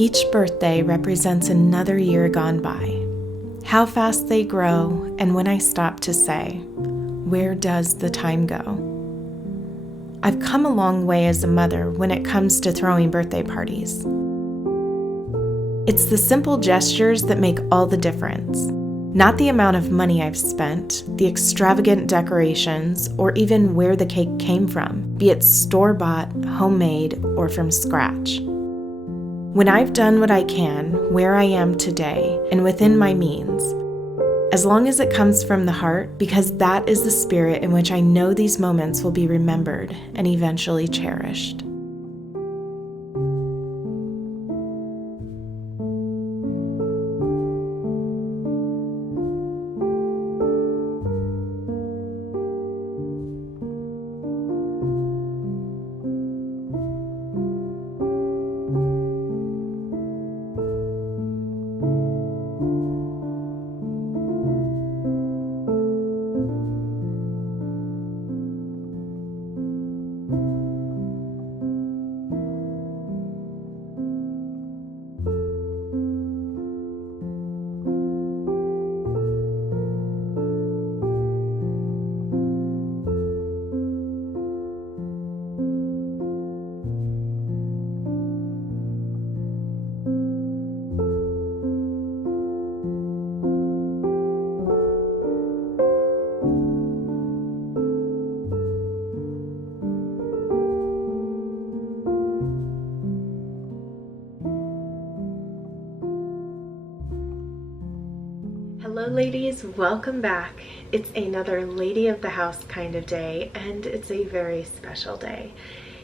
Each birthday represents another year gone by. How fast they grow, and when I stop to say, where does the time go? I've come a long way as a mother when it comes to throwing birthday parties. It's the simple gestures that make all the difference. Not the amount of money I've spent, the extravagant decorations, or even where the cake came from, be it store-bought, homemade, or from scratch. When I've done what I can, where I am today, and within my means, as long as it comes from the heart, because that is the spirit in which I know these moments will be remembered and eventually cherished. Hello ladies, welcome back. It's another lady of the house kind of day, and it's a very special day.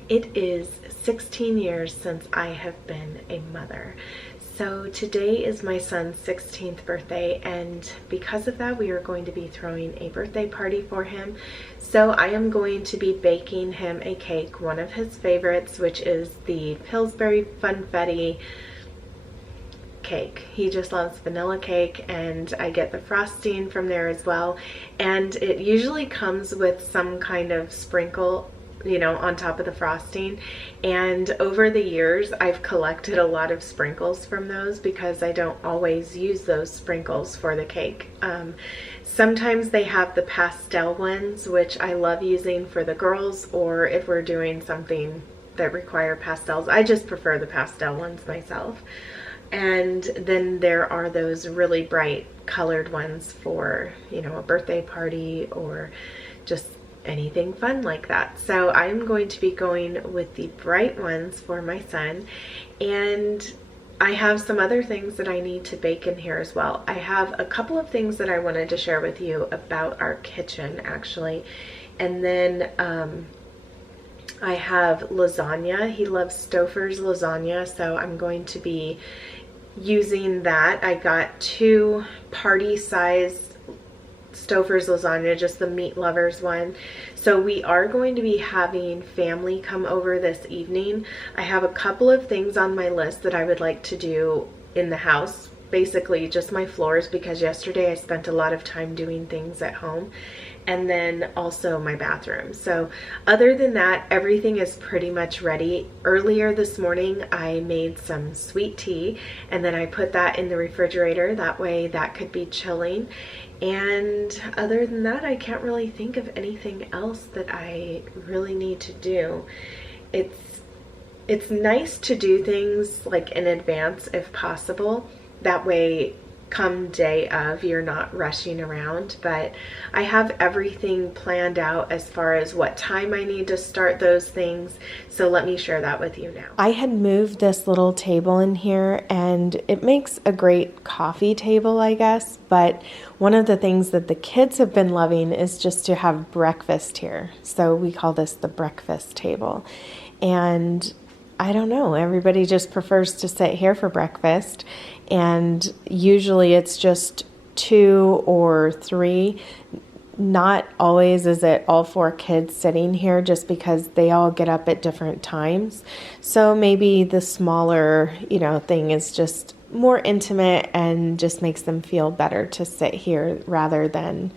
It is 16 years since I have been a mother. So today is my son's 16th birthday, and because of that we are going to be throwing a birthday party for him. So I am going to be baking him a cake, one of his favorites, which is the Pillsbury Funfetti cake. He just loves vanilla cake, and I get the frosting from there as well, and it usually comes with some kind of sprinkle, you know, on top of the frosting. And over the years I've collected a lot of sprinkles from those because I don't always use those sprinkles for the cake. Sometimes they have the pastel ones, which I love using for the girls, or if we're doing something that require pastels, I just prefer the pastel ones myself. And then there are those really bright colored ones for, you know, a birthday party or just anything fun like that. So I'm going to be going with the bright ones for my son, and I have some other things that I need to bake in here as well. I have a couple of things that I wanted to share with you about our kitchen actually, and then I have lasagna. He loves Stouffer's lasagna, so I'm going to be using that. I got 2 party size Stouffer's lasagna, just the meat lovers one. So we are going to be having family come over this evening. I have a couple of things on my list that I would like to do in the house, basically just my floors, because yesterday I spent a lot of time doing things at home, and then also my bathroom. So other than that, everything is pretty much ready. Earlier this morning I made some sweet tea, and then I put that in the refrigerator, that way that could be chilling. And other than that, I can't really think of anything else that I really need to do. It's nice to do things like in advance if possible, that way come day of you're not rushing around. But I have everything planned out as far as what time I need to start those things, so let me share that with you now. I had moved this little table in here, and it makes a great coffee table, I guess, but one of the things that the kids have been loving is just to have breakfast here. So we call this the breakfast table, and I don't know, everybody just prefers to sit here for breakfast, and usually it's just 2 or 3. Not always is it all 4 kids sitting here, just because they all get up at different times. So maybe the smaller, you know, thing is just more intimate and just makes them feel better to sit here rather than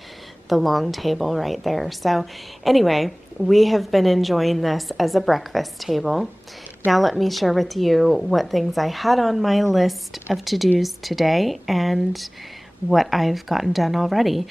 the long table right there. So anyway, we have been enjoying this as a breakfast table. now let me share with you what things I had on my list of to-dos today and what I've gotten done already.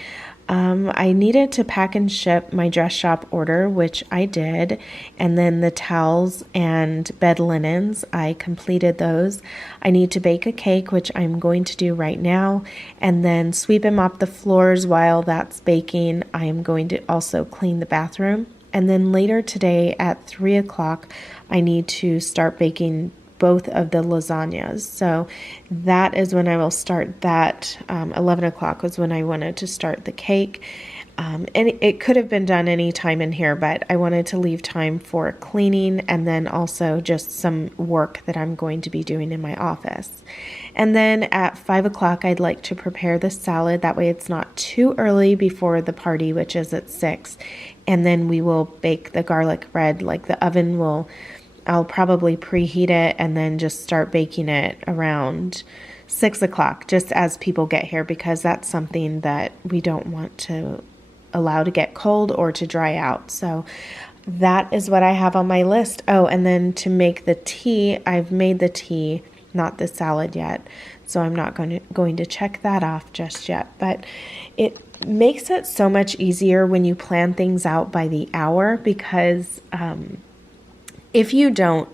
I needed to pack and ship my dress shop order, which I did, and then the towels and bed linens, I completed those. I need to bake a cake, which I'm going to do right now, and then sweep and mop the floors while that's baking. I am going to also clean the bathroom, and then later today at 3 o'clock, I need to start baking both of the lasagnas. So that is when I will start that. 11 o'clock was when I wanted to start the cake. And it could have been done any time in here, but I wanted to leave time for cleaning and then also just some work that I'm going to be doing in my office. And then at 5 o'clock, I'd like to prepare the salad. That way it's not too early before the party, which is at 6. And then we will bake the garlic bread. Like the oven I'll probably preheat it and then just start baking it around 6 o'clock, just as people get here, because that's something that we don't want to allow to get cold or to dry out. So that is what I have on my list. Oh, and then to make the tea, I've made the tea, not the salad yet. So I'm not going to check that off just yet. But it makes it so much easier when you plan things out by the hour, because if you don't,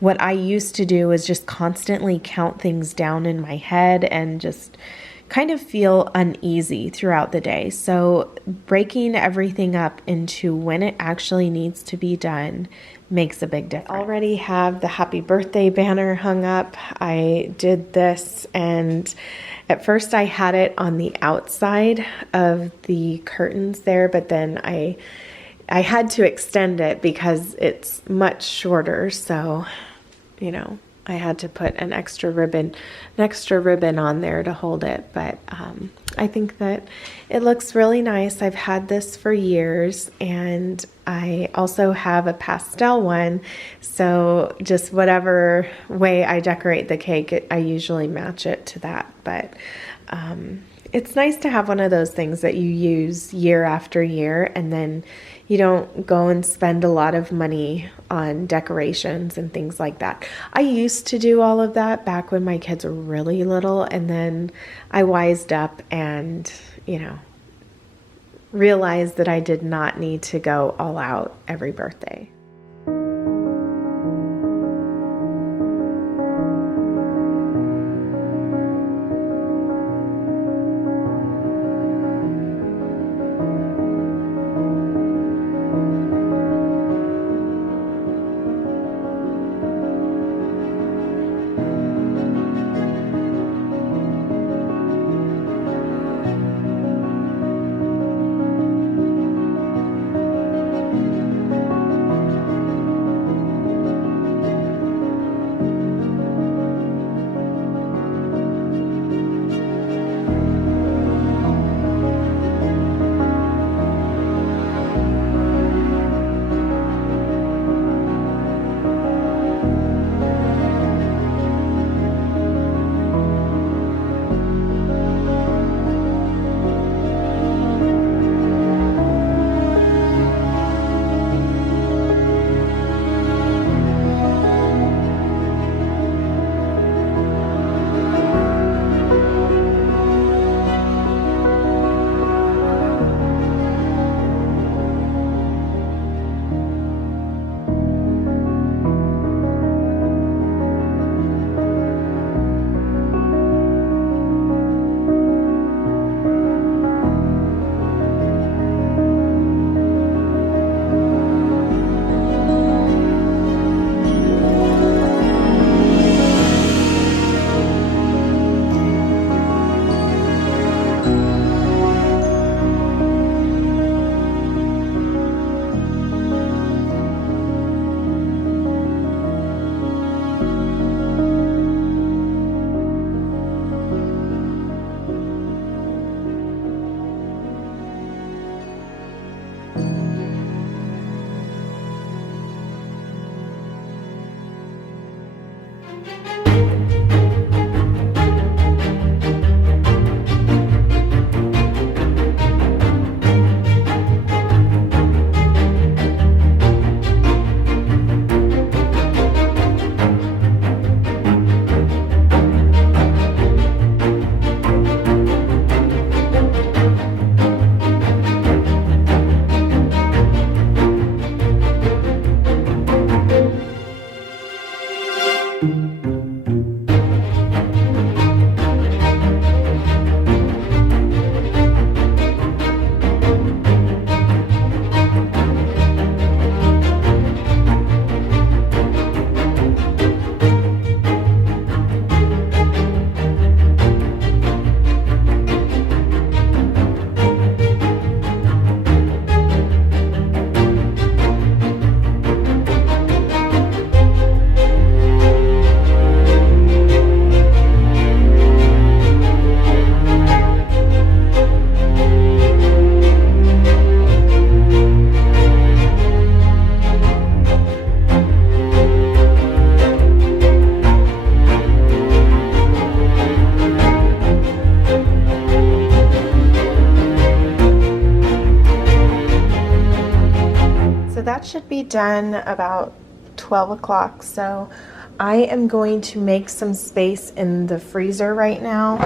what I used to do is just constantly count things down in my head and just kind of feel uneasy throughout the day. So breaking everything up into when it actually needs to be done makes a big difference. I already have the happy birthday banner hung up. I did this, and at first I had it on the outside of the curtains there, but then I had to extend it because it's much shorter, so, I had to put an extra ribbon on there to hold it, but I think that it looks really nice. I've had this for years, and I also have a pastel one, so just whatever way I decorate the cake, I usually match it to that, but it's nice to have one of those things that you use year after year, and then you don't go and spend a lot of money on decorations and things like that. I used to do all of that back when my kids were really little, and then I wised up and, realized that I did not need to go all out every birthday. So that should be done about 12 o'clock. So I am going to make some space in the freezer right now.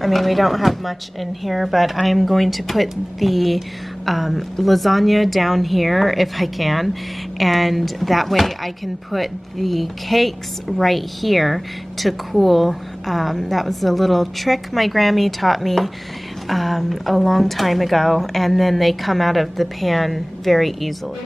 I mean, we don't have much in here, but I am going to put the lasagna down here if I can, and that way I can put the cakes right here to cool. That was a little trick my Grammy taught me a long time ago, and then they come out of the pan very easily.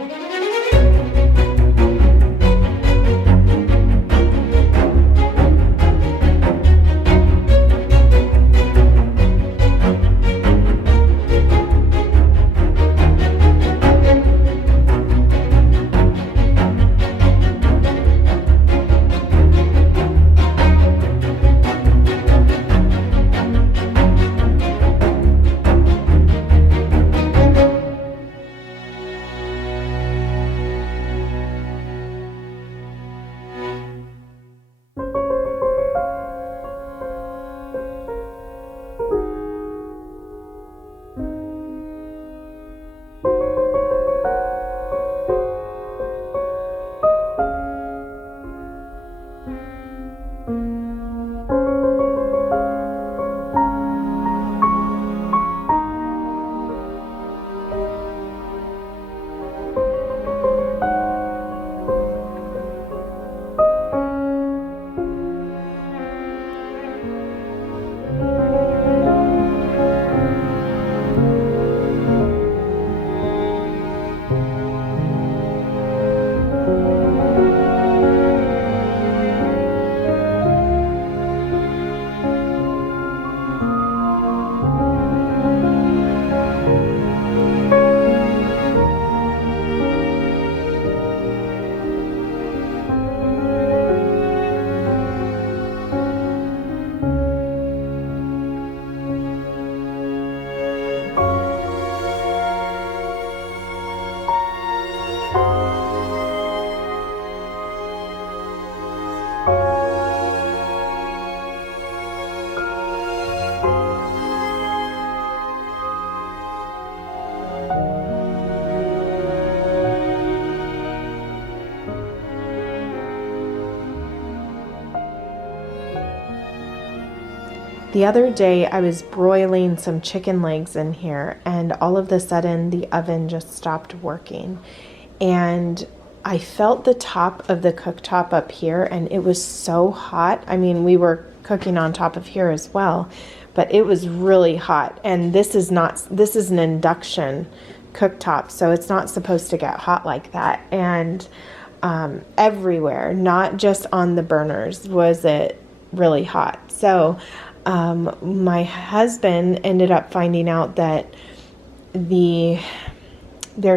The other day I was broiling some chicken legs in here, and all of a sudden the oven just stopped working, and I felt the top of the cooktop up here, and it was so hot. I mean, we were cooking on top of here as well, but it was really hot. And this is an induction cooktop, so it's not supposed to get hot like that. And everywhere, not just on the burners, was it really hot. So my husband ended up finding out that there's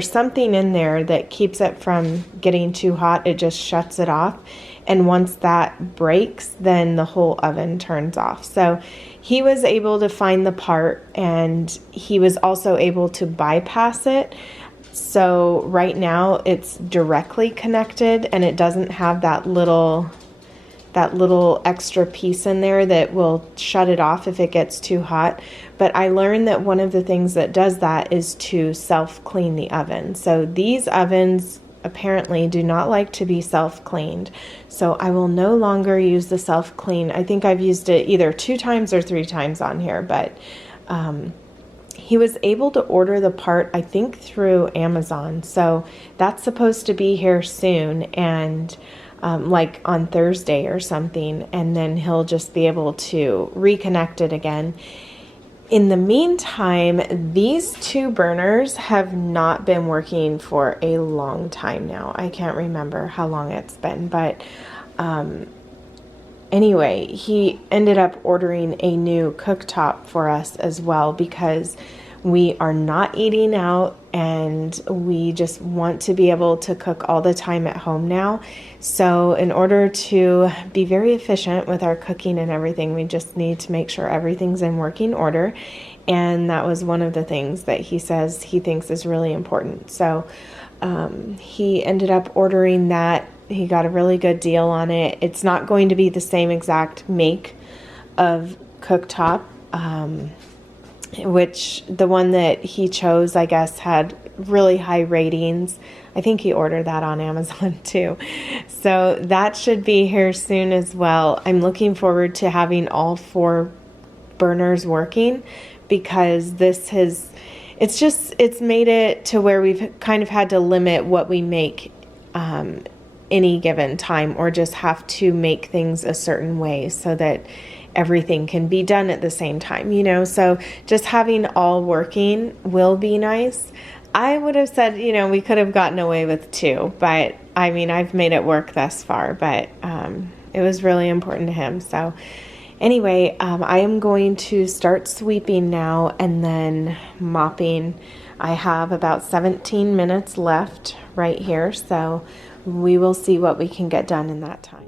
something in there that keeps it from getting too hot. It just shuts it off. And once that breaks, then the whole oven turns off. So he was able to find the part, and he was also able to bypass it. So right now it's directly connected, and it doesn't have that little extra piece in there that will shut it off if it gets too hot. But I learned that one of the things that does that is to self-clean the oven. So these ovens apparently do not like to be self-cleaned. So I will no longer use the self-clean. I think I've used it either 2 times or 3 times on here, but he was able to order the part, I think, through Amazon. So that's supposed to be here soon, and like on Thursday or something, and then he'll just be able to reconnect it again. In the meantime, these 2 burners have not been working for a long time now. I can't remember how long it's been, but anyway, he ended up ordering a new cooktop for us as well, because we are not eating out, and we just want to be able to cook all the time at home now. So in order to be very efficient with our cooking and everything, we just need to make sure everything's in working order. And that was one of the things that he says he thinks is really important. So he ended up ordering that. He got a really good deal on it. It's not going to be the same exact make of cooktop. which the one that he chose, I guess, had really high ratings. I think he ordered that on Amazon too. So that should be here soon as well. I'm looking forward to having all 4 burners working, because it's made it to where we've kind of had to limit what we make any given time, or just have to make things a certain way so that everything can be done at the same time, you know. So just having all working will be nice. I would have said, you know, we could have gotten away with 2, but I mean, I've made it work thus far, but it was really important to him. So anyway, I am going to start sweeping now and then mopping. I have about 17 minutes left right here, so we will see what we can get done in that time.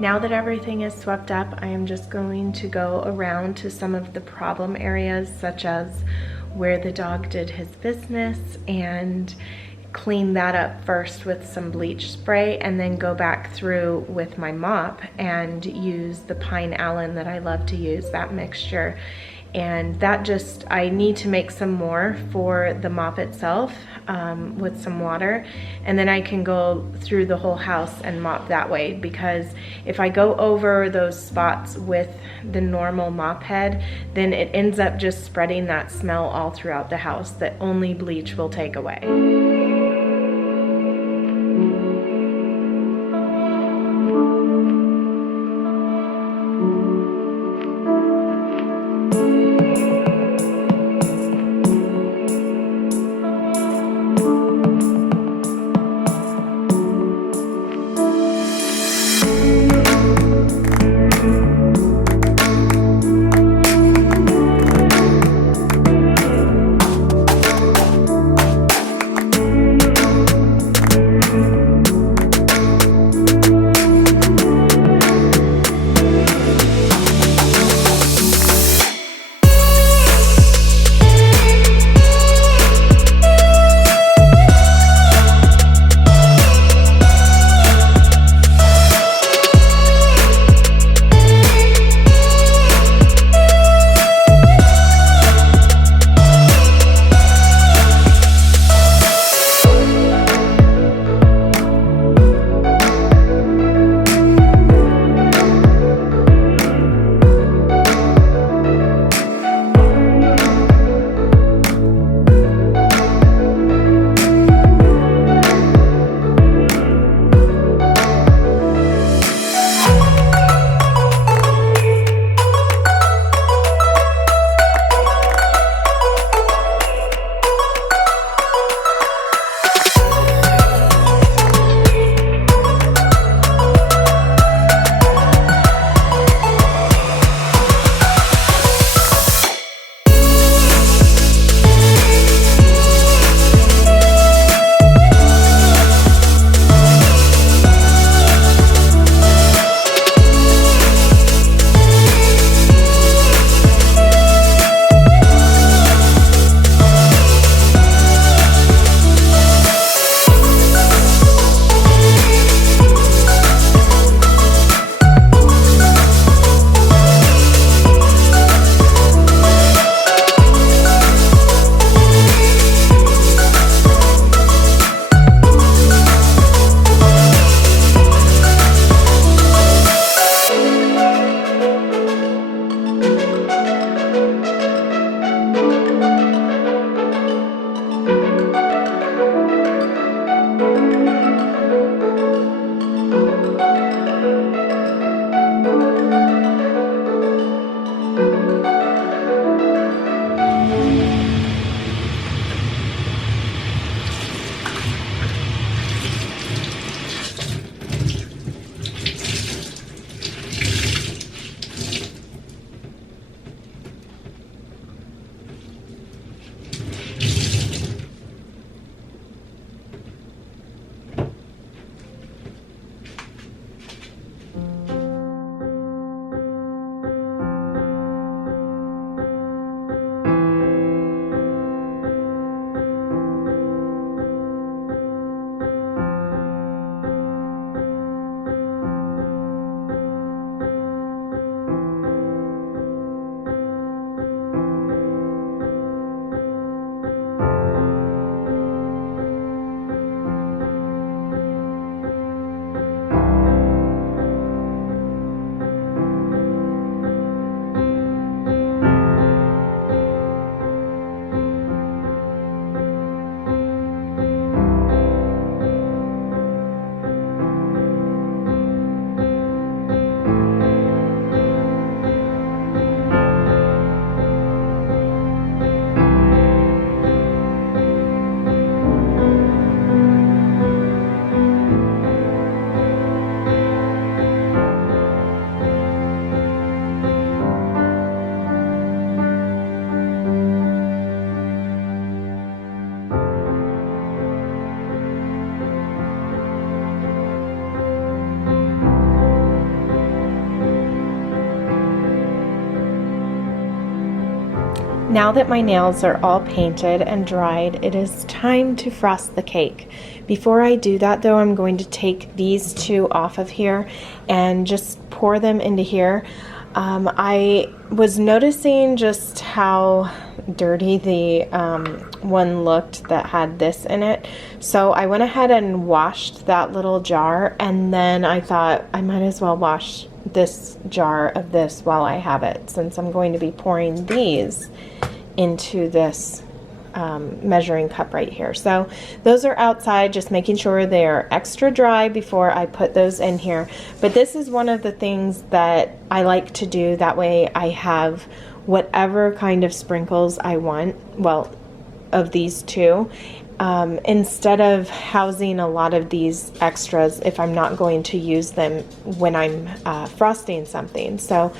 Now that everything is swept up, I am just going to go around to some of the problem areas, such as where the dog did his business and clean that up first with some bleach spray, and then go back through with my mop and use the pine allen that I love to use, that mixture. And that just, I need to make some more for the mop itself with some water, and then I can go through the whole house and mop that way, because if I go over those spots with the normal mop head, then it ends up just spreading that smell all throughout the house that only bleach will take away. Now that my nails are all painted and dried, it is time to frost the cake. Before I do that though, I'm going to take these two off of here and just pour them into here. I was noticing just how dirty the one looked that had this in it. So I went ahead and washed that little jar, and then I thought I might as well wash this jar of this while I have it, since I'm going to be pouring these into this measuring cup right here. So those are outside, just making sure they're extra dry before I put those in here. But this is one of the things that I like to do. That way I have whatever kind of sprinkles I want, well, of these two, instead of housing a lot of these extras if I'm not going to use them when I'm frosting something. So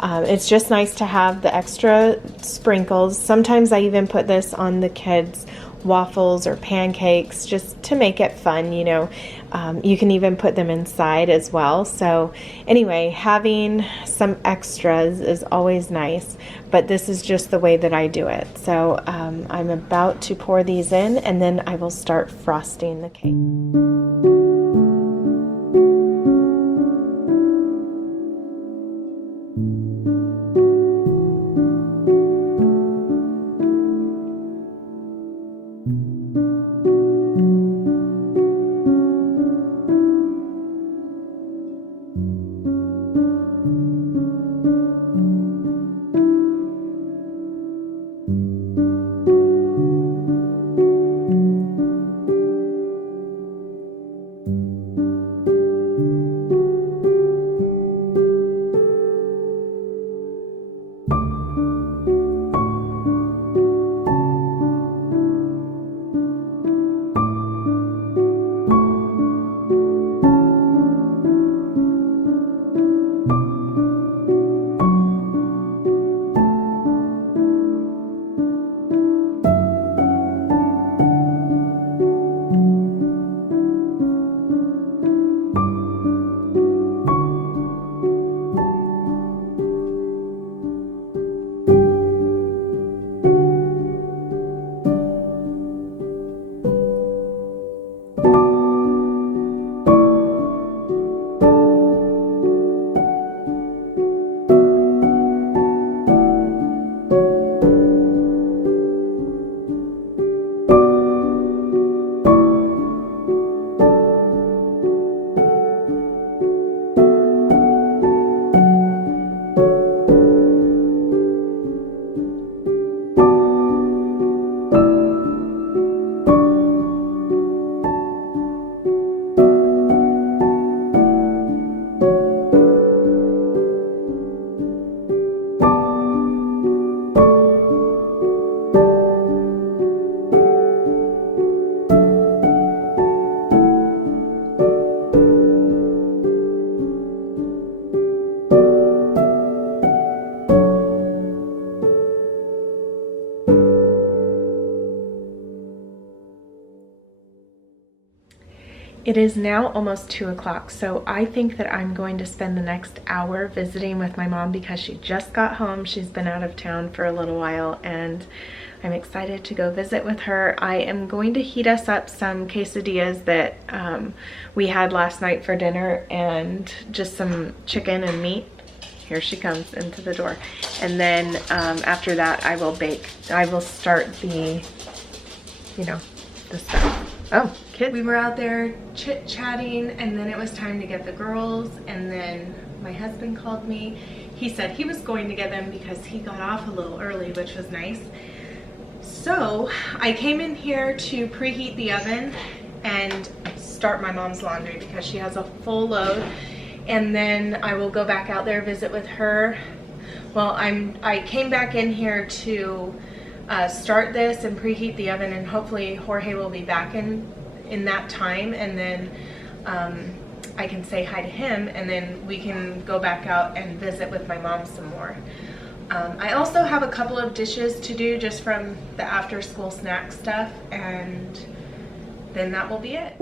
it's just nice to have the extra sprinkles. Sometimes I even put this on the kids' waffles or pancakes just to make it fun, you know. You can even put them inside as well. So anyway, having some extras is always nice, but this is just the way that I do it. So I'm about to pour these in, and then I will start frosting the cake. It is now almost 2 o'clock, so I think that I'm going to spend the next hour visiting with my mom because she just got home. She's been out of town for a little while, and I'm excited to go visit with her. I am going to heat us up some quesadillas that we had last night for dinner, and just some chicken and meat. Here she comes into the door. And then after that, I will bake. I will start the, you know, the stuff. Oh, kids. We were out there chit-chatting, and then it was time to get the girls, and then my husband called me. He said he was going to get them because he got off a little early, which was nice. So I came in here to preheat the oven and start my mom's laundry because she has a full load, and then I will go back out there, visit with her. Well, I came back in here to start this and preheat the oven, and hopefully Jorge will be back in that time, and then I can say hi to him, and then we can go back out and visit with my mom some more. I also have a couple of dishes to do just from the after school snack stuff, and then that will be it.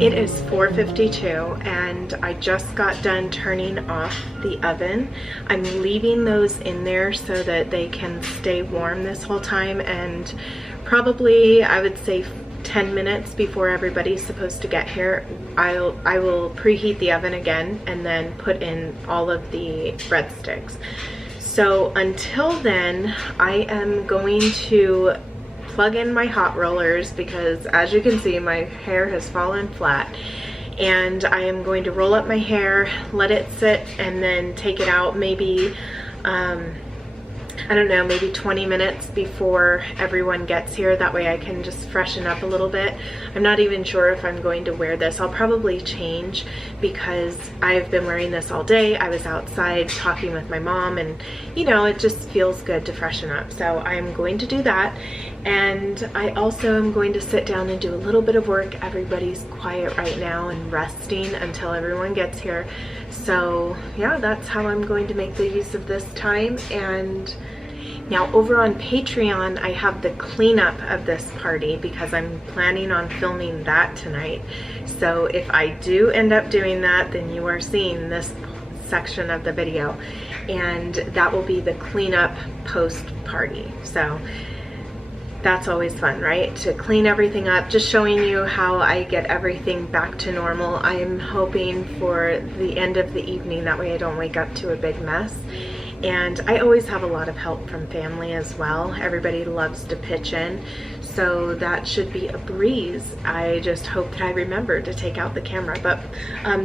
It is 4:52 and I just got done turning off the oven. I'm leaving those in there so that they can stay warm this whole time, and probably I would say 10 minutes before everybody's supposed to get here, I will preheat the oven again and then put in all of the breadsticks. So until then, I am going to plug in my hot rollers because, as you can see, my hair has fallen flat, and I am going to roll up my hair, let it sit, and then take it out maybe I don't know, maybe 20 minutes before everyone gets here. That way I can just freshen up a little bit. I'm not even sure if I'm going to wear this. I'll probably change because I've been wearing this all day. I was outside talking with my mom, and you know, it just feels good to freshen up. So I'm going to do that. And I also am going to sit down and do a little bit of work. Everybody's quiet right now and resting until everyone gets here. So yeah, that's how I'm going to make the use of this time. And now over on Patreon, I have the cleanup of this party because I'm planning on filming that tonight. So if I do end up doing that, then you are seeing this section of the video, and that will be the cleanup post party. So that's always fun, right? To clean everything up, just showing you how I get everything back to normal. I am hoping for the end of the evening, that way I don't wake up to a big mess. And I always have a lot of help from family as well. Everybody loves to pitch in, so that should be a breeze. I just hope that I remember to take out the camera. But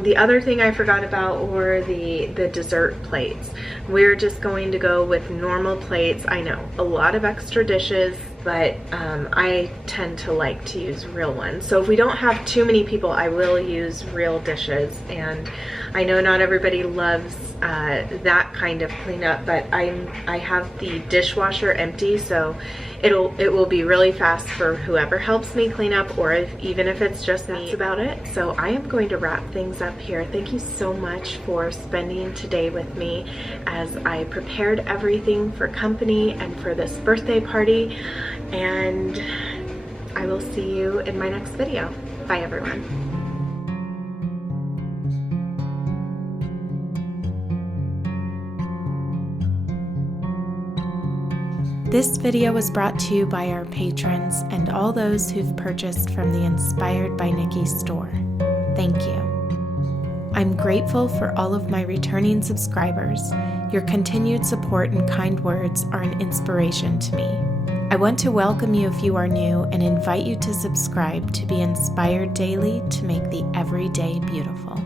the other thing I forgot about were the dessert plates. We're just going to go with normal plates. I know, a lot of extra dishes, but I tend to like to use real ones. So if we don't have too many people, I will use real dishes. And I know not everybody loves that kind of cleanup, but I have the dishwasher empty, so it will be really fast for whoever helps me clean up, or even if it's just me. That's about it. So I am going to wrap things up here. Thank you so much for spending today with me as I prepared everything for company and for this birthday party, and I will see you in my next video. Bye everyone. This video was brought to you by our patrons and all those who've purchased from the Inspired by Nikki store. Thank you. I'm grateful for all of my returning subscribers. Your continued support and kind words are an inspiration to me. I want to welcome you if you are new and invite you to subscribe to be inspired daily to make the everyday beautiful.